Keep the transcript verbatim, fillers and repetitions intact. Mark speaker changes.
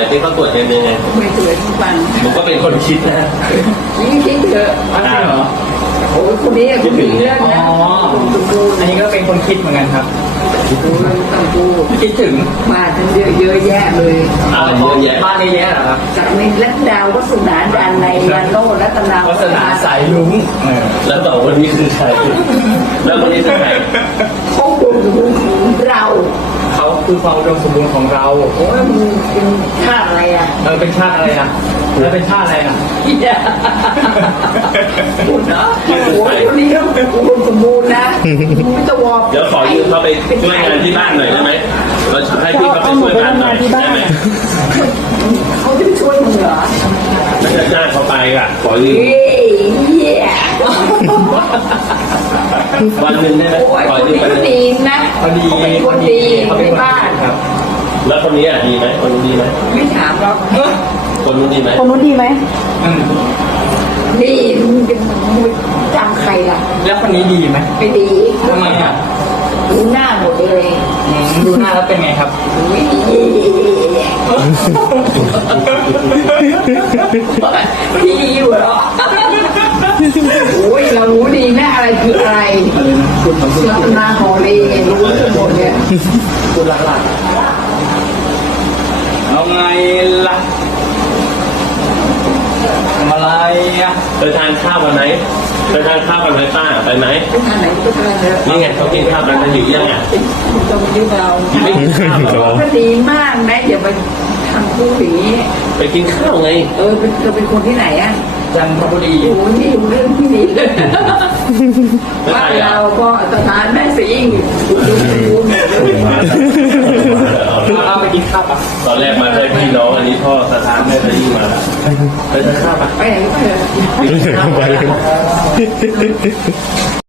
Speaker 1: ที่เขาตรวจเป็นยังไง
Speaker 2: ไม่ตรวจทุกวัน
Speaker 1: ผมก็เป็นคนคิดนะ
Speaker 2: ยิ่งคิดเถอะ
Speaker 3: อ้าวเหรอ
Speaker 2: โอ้ยคนนี้คนนี้เรื่อง
Speaker 3: อ๋อ
Speaker 2: นะคุณกู
Speaker 3: อันนี้ก็เป็นคนคิดเหมือนกันครับ
Speaker 2: กูต้องกู
Speaker 3: คิดถึง
Speaker 2: มาทั้งเยอะเยอะแยะเลย
Speaker 1: อะไรเยอะแยะ
Speaker 3: บ้านเยอะแยะเหรอครับ
Speaker 2: จากในรัตดาววัฒนาดานในลาโนรัตนา
Speaker 3: วัฒนาสายลุงเออ
Speaker 1: แล้วต่อวันนี้คือใครแล้ววันนี้คือใคร
Speaker 2: เขาดูของเรา
Speaker 3: เขาคือความอุดมสมบูรณ์ของเรา
Speaker 2: โอ้ยมึงเป็นชาติอะไรอ่ะ
Speaker 3: เออเป็นชาติอะไรนะแล้วเป็นชาติอะไรนะ
Speaker 2: พี่จะพูดเนาะโอ้ยคนนี้ต้องอุดมสมบูรณ์นะไม่ต้องวอ
Speaker 1: เดี๋ยวขอยืมเขาไปช่วยงานที่บ้านหน่อยได้ไหมเราให้พี่เขาไปช่วยบ้านหน่อยได้ไหม
Speaker 2: เขาจะไปช่วยมึงเหรอ
Speaker 1: ไม่จะจ้างเขาไปอ่ะขอยืม
Speaker 2: เฮ้ยเหี้ย
Speaker 1: วันหนึ่งได้ไหม
Speaker 2: โอ้ย
Speaker 1: ขอ
Speaker 2: คน
Speaker 1: ยืม
Speaker 2: นี้
Speaker 1: วันห
Speaker 2: ก็
Speaker 1: นึ่ง
Speaker 2: ดีนะ
Speaker 3: เขาดี
Speaker 2: เขาเป็นคนดี
Speaker 3: เขาเป็น
Speaker 2: ใน
Speaker 3: คน
Speaker 2: บ้าน
Speaker 3: ดีครับ
Speaker 1: แล้วคนนี้อ่ะดีไหมคนนี้ดีไหม
Speaker 2: ไม่ถามหรอก
Speaker 1: คนนู้นดีไหม
Speaker 4: คนนู้นดีไหม
Speaker 3: อืม
Speaker 2: นี่มึงจะมึงจำใครล่ะ
Speaker 3: แล้วคนนี้ดีไหม
Speaker 2: ไม่ดี
Speaker 3: ทำไมอ่ะ
Speaker 2: ดูหน้าหมดเลย
Speaker 3: อืมดูหน้าแล้วเป็นไงครับ
Speaker 2: อุ๊ยพี่อยู่เหรอโอ้ยเรารู้ดีนะอะไรคืออะไรลักษณะของเลรู้ทั้งหมดเนี่ย
Speaker 3: พูดหลักๆเอาไงล่ะทำอะไรอ่ะ
Speaker 1: ไปทานข้าวกันไหมไปทานข้าวกันไหมป้าไปไหม
Speaker 2: ไปทางไหนก็ทางเถอะ
Speaker 1: นี่ไงเขากินข้าวกันกันอยู่ยังอ่ะ
Speaker 2: ต้องไปยุ่งเรา
Speaker 1: ไม่กินข้าวเหรอ
Speaker 2: ก็ดีมากนะอย่าไปทำคู่อย่างนี้
Speaker 1: ไปกินข้าวไง
Speaker 2: เออเป็นเราเป็นคนที่ไหนอ่ะ
Speaker 3: จันทบุรี
Speaker 2: โอ้โหนี่อยู่เรื่องที่นี่เลยบ้านเราก็สถานแม่สิงดูดูหมดเลย
Speaker 3: เอาไปกินข้าวปะ
Speaker 1: ตอนแรกมาได้พี่น้องอันนี้พ่อสถานแม่ตะยิ่งมาแล้วไปทานข้าวปะ
Speaker 2: ไปไหนก็ไปเถอะ
Speaker 1: ไป